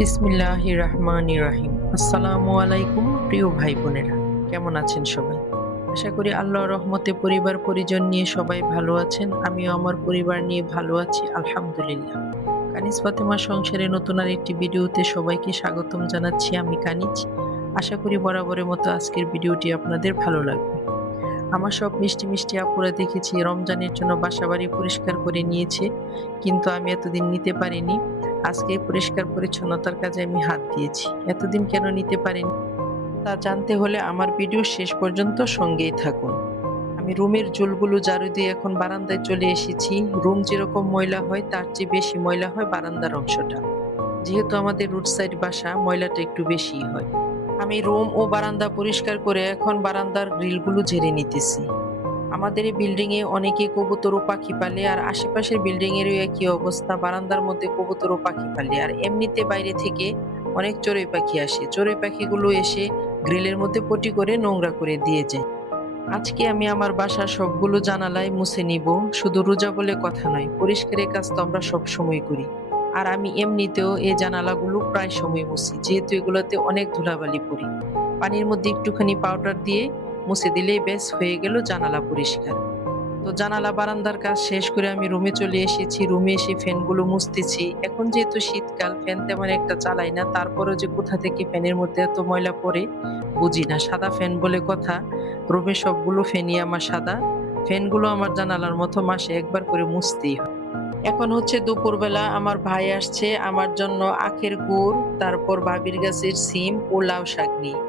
বিসমিল্লাহির রহমানির রহিম। আসসালামু আলাইকুম প্রিয় ভাই বোনেরা, কেমন আছেন সবাই? আশা করি আল্লাহর রহমতে পরিবার পরিজন নিয়ে সবাই ভালো আছেন। আমিও আমার পরিবার নিয়ে ভালো আছি, আলহামদুলিল্লাহ। কানিজ ফাতেমা সংসারে নতুন আর একটি ভিডিওতে সবাইকে স্বাগতম জানাচ্ছি। আমি কানিজ। আশা করি বরাবরের মতো আজকের ভিডিওটি আপনাদের ভালো লাগবে। আমার সব মিষ্টি মিষ্টি আপুরা দেখেছি রমজানের জন্য বাসাবাড়ি পরিষ্কার করে নিয়েছে, কিন্তু আমি এতদিন নিতে পারিনি। আজকে পরিষ্কার পরিচ্ছন্নতার কাজে আমি হাত দিয়েছি। এতদিন কেন নিতে পারিনি তা জানতে হলে আমার ভিডিও শেষ পর্যন্ত সঙ্গেই থাকুন। আমি রুমের ঝুলগুলো ঝাড়ু দিয়ে এখন বারান্দায় চলে এসেছি। রুম যেরকম ময়লা হয় তার চেয়ে বেশি ময়লা হয় বারান্দার অংশটা। যেহেতু আমাদের রোড সাইড বাসা, ময়লাটা একটু বেশিই হয়। আমি রুম ও বারান্দা পরিষ্কার করে এখন বারান্দার গ্রিলগুলো ঝেড়ে নিতেছি। আমাদের এই বিল্ডিং এ অনেকে কবুতর ও পাখি পালে, আর আশেপাশের বিল্ডিং এরও একই অবস্থা, বারান্দার মধ্যে কবুতর ও পাখি পালে। আর এমনিতে বাইরে থেকে অনেক চড়ুই পাখি আসে, চড়ুই পাখিগুলো এসে গ্রিলের মধ্যে পটি করে নোংরা করে দিয়ে যায়। আজকে আমি আমার বাসার সবগুলো জানালাই মুছে নিব। শুধু রোজা বলে কথা নয়, পরিষ্কারের কাজ তো আমরা সব সময় করি। আর আমি এমনিতেও এই জানালাগুলো প্রায় সময় মুছি, যেহেতু এগুলোতে অনেক ধুলাবালি পড়ি। পানির মধ্যে একটুখানি পাউডার দিয়ে মুছে দিলেই বেশ হয়ে গেল জানালা পরিষ্কার। তো জানালা বারান্দার কাজ শেষ করে আমি রুমে চলে এসেছি। রুমে এসে ফ্যানগুলো মুছতেছি। এখন যেহেতু শীতকাল, ফ্যান তেমন একটা চালাই না, তারপরেও যে কোথা থেকে ফ্যানের মধ্যে এত ময়লা পড়ে বুঝি না। সাদা ফ্যান বলে কথা, রুমে সবগুলো ফ্যানই আমার সাদা। ফ্যানগুলো আমার জানালার মতো মাসে একবার করে মুছতেই হয়। এখন হচ্ছে দুপুরবেলা, আমার ভাই আসছে আমার জন্য আখের গুড়, তারপর ভাবির গাছের সিম ও লাউ শাক নিয়ে।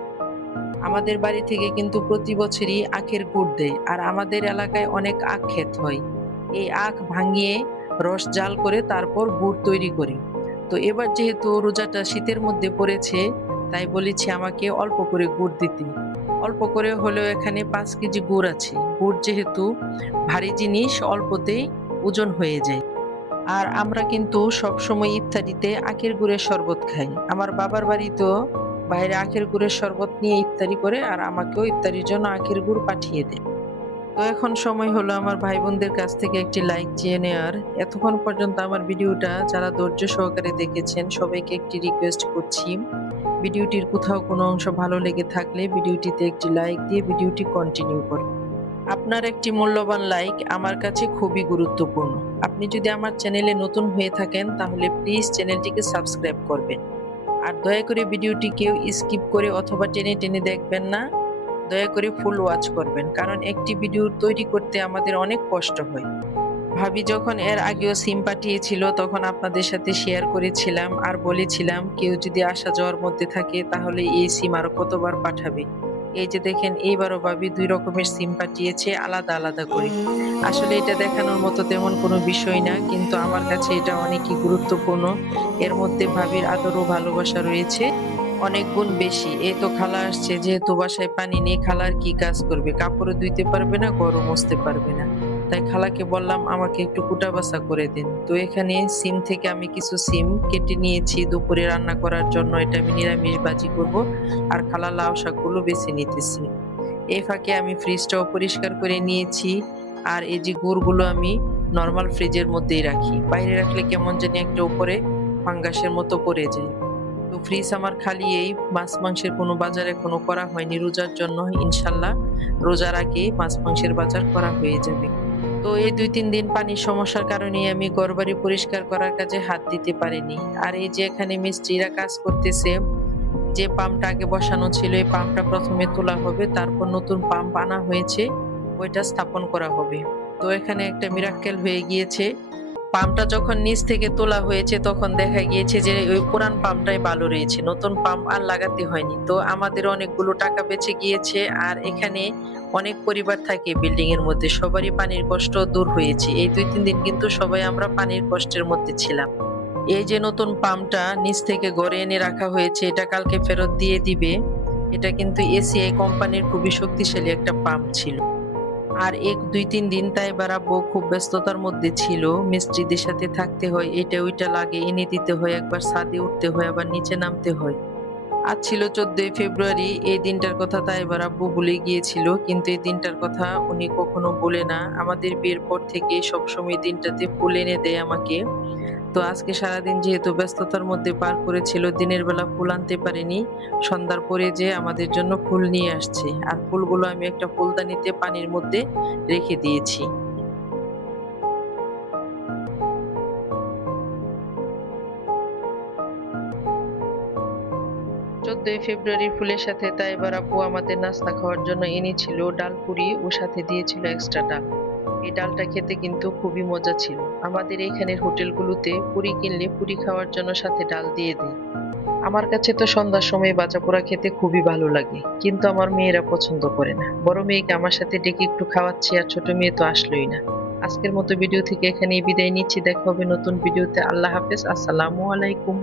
আমাদের বাড়ি থেকে কিন্তু প্রতি বছরই আখের গুড় দেয়, আর আমাদের এলাকায় অনেক আখ ক্ষেত হয়। এই আখ ভাঙিয়ে রস জাল করে তারপর গুড় তৈরি করি। তো এবার যেহেতু রোজাটা শীতের মধ্যে পড়েছে, তাই বলেছি আমাকে অল্প করে গুড় দিতে। অল্প করে হলেও এখানে 5 কেজি গুড় আছে। গুড় যেহেতু ভারী জিনিস, অল্পতেই ওজন হয়ে যায়। আর আমরা কিন্তু সবসময় ইফতারিতে আখের গুড়ের শরবত খাই। আমার বাবার বাড়িতেও বাইরে আখের গুড়ের শরবত নিয়ে ইফতারি করে, আর আমাকেও ইফতারির জন্য আখের গুড় পাঠিয়ে দেয়। তো এখন সময় হলো আমার ভাই বোনদের কাছ থেকে একটি লাইক চেয়ে নেওয়ার। এতক্ষণ পর্যন্ত আমার ভিডিওটা যারা ধৈর্য সহকারে দেখেছেন, সবাইকে একটি রিকোয়েস্ট করছি, ভিডিওটির কোথাও কোনো অংশ ভালো লেগে থাকলে ভিডিওটিতে একটি লাইক দিয়ে ভিডিওটি কন্টিনিউ করুন। আপনার একটি মূল্যবান লাইক আমার কাছে খুবই গুরুত্বপূর্ণ। আপনি যদি আমার চ্যানেলে নতুন হয়ে থাকেন তাহলে প্লিজ চ্যানেলটিকে সাবস্ক্রাইব করবেন। আর দয়া করে ভিডিওটি কেউ স্কিপ করে অথবা টেনে টেনে দেখবেন না। দয়া করে ফুল ওয়াচ করবেন, কারণ একটি ভিডিও তৈরি করতে আমাদের অনেক কষ্ট হয়। ভাবি যখন এর আগেও সিম পাঠিয়েছিল তখন আপনাদের সাথে শেয়ার করেছিলাম আর বলেছিলাম কেউ যদি আসা যাওয়ার মধ্যে থাকে তাহলে এই সিম আরো কতবার পাঠাবে। এই যে দেখেন, এইবারও ভাবি 2 রকমের সিম পাঠিয়েছে, আলাদা আলাদা করে। আসলে এটা দেখানোর মতো তেমন কোনো বিষয় না, কিন্তু আমার কাছে এটা অনেকই গুরুত্বপূর্ণ। এর মধ্যে ভাবির আদর ও ভালোবাসা রয়েছে অনেক গুণ বেশি। এই তো খালা আসছে, যেহেতু বাসায় পানি নেই, খালার কি কাজ করবে? কাপড়ও ধুইতে পারবে না, ঘরও মুছতে পারবে না। তাই খালাকে বললাম আমাকে একটু কুটা বাছা করে দিন। তো এখানে সিম থেকে আমি কিছু সিম কেটে নিয়েছি দুপুরে রান্না করার জন্য। এটা আমি নিরামিষ ভাজি করব। আর খালা লাউ শাকগুলো বেছে নিতেছি। এই ফাঁকে আমি ফ্রিজটাও পরিষ্কার করে নিয়েছি। আর এই যে গুড়গুলো আমি নরমাল ফ্রিজের মধ্যেই রাখি, বাইরে রাখলে কেমন জানি একটা উপরে ফাঙ্গাসের মতো পড়ে যায়। তো ফ্রিজ আমার খালি। এই মাছ মাংসের কোনো বাজার এখনো করা হয়নি রোজার জন্য। ইনশাল্লাহ রোজার আগে মাছ মাংসের বাজার করা হয়ে যাবে। তো এই 2-3 দিন পানির সমস্যার কারণে আমি ঘরবাড়ি পরিষ্কার করার কাজে হাত দিতে পারিনি। আর এই যে এখানে মিস্ত্রিরা কাজ করতেছে, যে পাম্পটা আগে বসানো ছিল এই পাম্পটা প্রথমে তোলা হবে, তারপর নতুন পাম্প আনা হয়েছে, ওইটা স্থাপন করা হবে। তো এখানে একটা মিরাক্কেল হয়ে গিয়েছে। পাম্পটা যখন নিচ থেকে তোলা হয়েছে তখন দেখা গিয়েছে যে ওই পুরান পাম্পটাই ভালো রয়েছে, নতুন পাম্প আর লাগাতে হয়নি। তো আমাদের অনেকগুলো টাকা বেঁচে গিয়েছে। আর এখানে অনেক পরিবার থাকে বিল্ডিং এর মধ্যে, সবারই পানির কষ্ট দূর হয়েছে। এই 2-3 দিন কিন্তু সবাই আমরা পানির কষ্টের মধ্যে ছিলাম। এই যে নতুন পাম্পটা নিচ থেকে ঘরে এনে রাখা হয়েছে, এটা কালকে ফেরত দিয়ে দিবে। এটা কিন্তু এসিআই কোম্পানির খুবই শক্তিশালী একটা পাম্প ছিল। আর 2-3 দিন তাই বাড়াবো, খুব ব্যস্ততার মধ্যে ছিল। মিস্ত্রিদের সাথে থাকতে হয়, এটা ওইটা লাগে এনে দিতে হয়, একবার ছাদে উঠতে হয়, আবার নিচে নামতে হয়। আজ ছিল 14ই ফেব্রুয়ারি। এই দিনটার কথা তাই আব্বু ভুলে গিয়েছিল, কিন্তু এই দিনটার কথা উনি কখনো বলে না। আমাদের বিয়ের পর থেকে সবসময় দিনটাতে ফুল এনে দেয় আমাকে। তো আজকে সারাদিন যেহেতু ব্যস্ততার মধ্যে পার করেছিল, দিনের বেলা ফুল আনতে পারিনি। সন্ধ্যার পরে যেয়ে আমাদের জন্য ফুল নিয়ে আসছে। আর ফুলগুলো আমি একটা ফুলদানিতে পানির মধ্যে রেখে দিয়েছি। 14ই ফেব্রুয়ারি ফুলের সাথে তাই এবার আপু আমাদের নাস্তা খাওয়ার জন্য এনেছিল ডাল পুরি ও সাথে দিয়েছিল এক্সট্রা ডাল। এই ডালটা খেতে কিন্তু খুবই মজা ছিল। আমাদের এখানের হোটেলগুলোতে পুরি কিনলে পুরি খাওয়ার জন্য সাথে ডাল দিয়ে দেয়। আমার কাছে তো সন্ধ্যার সময় ভাজা পোড়া খেতে খুবই ভালো লাগে, কিন্তু আমার মেয়েরা পছন্দ করে না। বড় মেয়েকে আমার সাথে ডেকে একটু খাওয়াচ্ছি, আর ছোট মেয়ে তো আসলোই না। আজকের মতো ভিডিও থেকে এখানেই বিদায় নিচ্ছি। দেখা হবে নতুন ভিডিওতে। আল্লাহ হাফেজ। আসসালামু আলাইকুম।